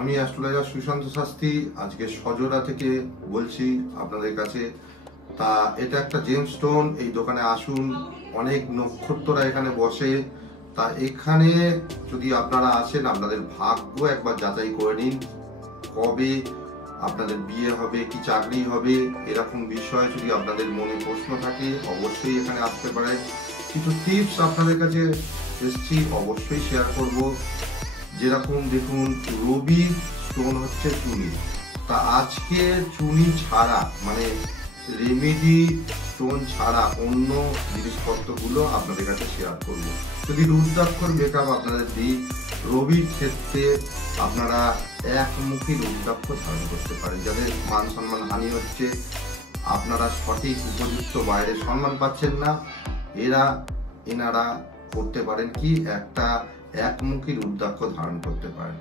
আমি অ্যাস্ট্রোলজার সুশান্ত শাস্ত্রী আজকে সজোড়া থেকে বলছি আপনাদের কাছে। তা এটা একটা জেমস্টোন, এই দোকানে আসুন, অনেক নক্ষত্ররা এখানে বসে। তা এখানে যদি আপনারা আসেন আপনাদের ভাগ্য একবার যাচাই করে নিন, কবে আপনাদের বিয়ে হবে কি চাকরি হবে এরকম বিষয় যদি আপনাদের মনে প্রশ্ন থাকে অবশ্যই এখানে আসতে পারেন। কিছু টিপস আপনাদের কাছে এসছি, অবশ্যই শেয়ার করব। যেরকম দেখুন, রবি স্টোন হচ্ছে চুনি। তা আজকে চুনি ছাড়া মানে রেমেডি স্টোন ছাড়া অন্য জিনিসপত্রগুলো আপনাদের কাছে শেয়ার করব। যদি রুদ্রাক্ষর মেকআপ আপনাদের দিই, রবির ক্ষেত্রে আপনারা একমুখী রুদ্রাক্ষ ধারণ করতে পারেন। যাদের মান সম্মান হানি হচ্ছে, আপনারা সঠিক উপযুক্ত বাইরে সম্মান পাচ্ছেন না, এনারা করতে পারেন কি একটা একমুখী রুদ্রাক্ষ ধারণ করতে পারেন।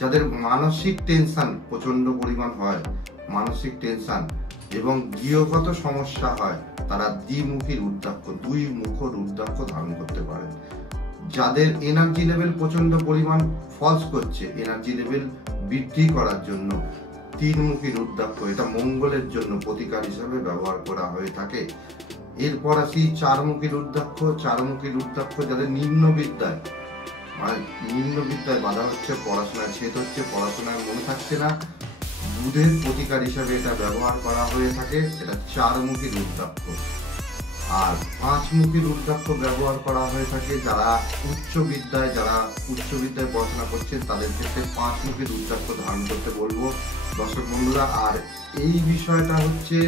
যাদের মানসিক টেনশন প্রচন্ড পরিমাণ হয়, মানসিক টেনশন এবং গৃহগত সমস্যা হয়, তারা দ্বিমুখী রুদ্রাক্ষ, দুই মুখ রুদ্রাক্ষ ধারণ করতে পারেন। যাদের এনার্জি লেভেল প্রচন্ড পরিমাণ ফলস করছে, এনার্জি লেভেল বৃদ্ধি করার জন্য তিনমুখী রুদ্রাক্ষ, এটা মঙ্গলের জন্য প্রতিকার হিসাবে ব্যবহার করা হয়ে থাকে। এরপর আসি চারমুখী রুদ্রাক্ষ। চারমুখী রুদ্রাক্ষ যাদের নিম্ন বিদ্যায় বাধা হচ্ছে, পড়াশোনায় ছেদ হচ্ছে, পড়াশোনায় মনে থাকছে না, বুধের প্রতিকার হিসাবে এটা ব্যবহার করা হয়ে থাকে। এটা চারমুখী রুদ্রাক্ষ। আর পাঁচমুখী রুদ্রাক্ষ ব্যবহার করা হয়ে থাকে যারা উচ্চ বিদ্যায় পড়াশোনা করছেন, তাদের ক্ষেত্রে পাঁচমুখী রুদ্রাক্ষ ধারণ করতে বলবো দর্শক বন্ধুরা। আর এই বিষয়টা হচ্ছে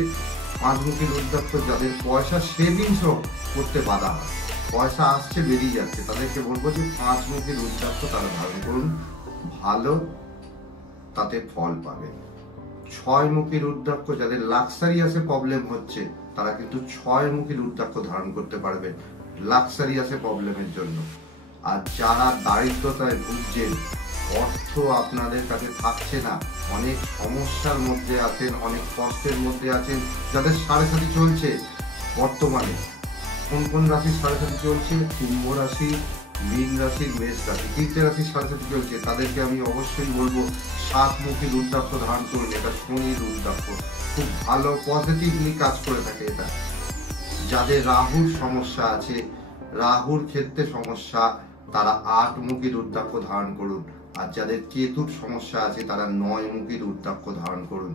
পাঁচমুখী রুদ্রাক্ষ যাদের পয়সা সেভিংসও করতে বাধা হয়, পয়সা আসছে বেরিয়ে যাচ্ছে, তাদেরকে বলবো যে পাঁচমুখী রুদ্রাক্ষ তারা ধারণ করুন, ভালো তাতে ফল পাবে। ছয়মুখী রুদ্রাক্ষ যাদের লাক্সারিয়াসে প্রবলেম হচ্ছে, তারা কিন্তু ছয়মুখী রুদ্রাক্ষ ধারণ করতে পারবে লাক্সারিয়াসে প্রবলেমের জন্য। আর যারা দারিদ্রতায় ভুগছেন, অর্থ আপনাদের কাছে থাকছে না, অনেক সমস্যার মধ্যে আছেন, অনেক কষ্টের মধ্যে আছেন, যাদের সাড়ে সাথী চলছে বর্তমানে, কোন রাশির সাড়ে সাথী চলছে? কুম্ভ রাশি, মীন রাশির মেষ রাশি, তিনটে রাশির সাড়ে সাথী চলছে, তাদেরকে আমি অবশ্যই বলবো সাতমুখী রুদ্রাক্ষ ধারণ করুন। এটা শনি রুদ্রাক্ষ, খুব ভালো পজিটিভলি কাজ করে থাকে এটা। যাদের রাহুর সমস্যা আছে, রাহুর ক্ষেত্রে সমস্যা, তারা আটমুখী রুদ্রাক্ষ ধারণ করুন। আর যাদের কেতুর সমস্যা আছে, তারা নয়মুখী রুদ্রাক্ষ ধারণ করুন।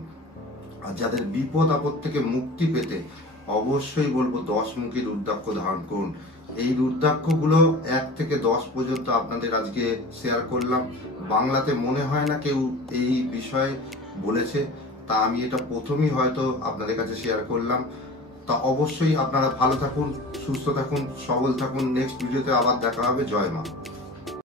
আর যাদের বিপদ আপদ থেকে মুক্তি পেতে অবশ্যই বলবো 10মুখী রুদ্রাক্ষ ধারণ করুন। এই রুদ্রাক্ষগুলো 1 থেকে 10 পর্যন্ত আপনাদের আজকে শেয়ার করলাম। বাংলাতে মনে হয় না কেউ এই বিষয়ে বলেছে, তা আমি এটা প্রথমেই হয়তো আপনাদের কাছে শেয়ার করলাম। তা অবশ্যই আপনারা ভালো থাকুন, সুস্থ থাকুন, সবল থাকুন। নেক্সট ভিডিওতে আবার দেখা হবে। জয় মা।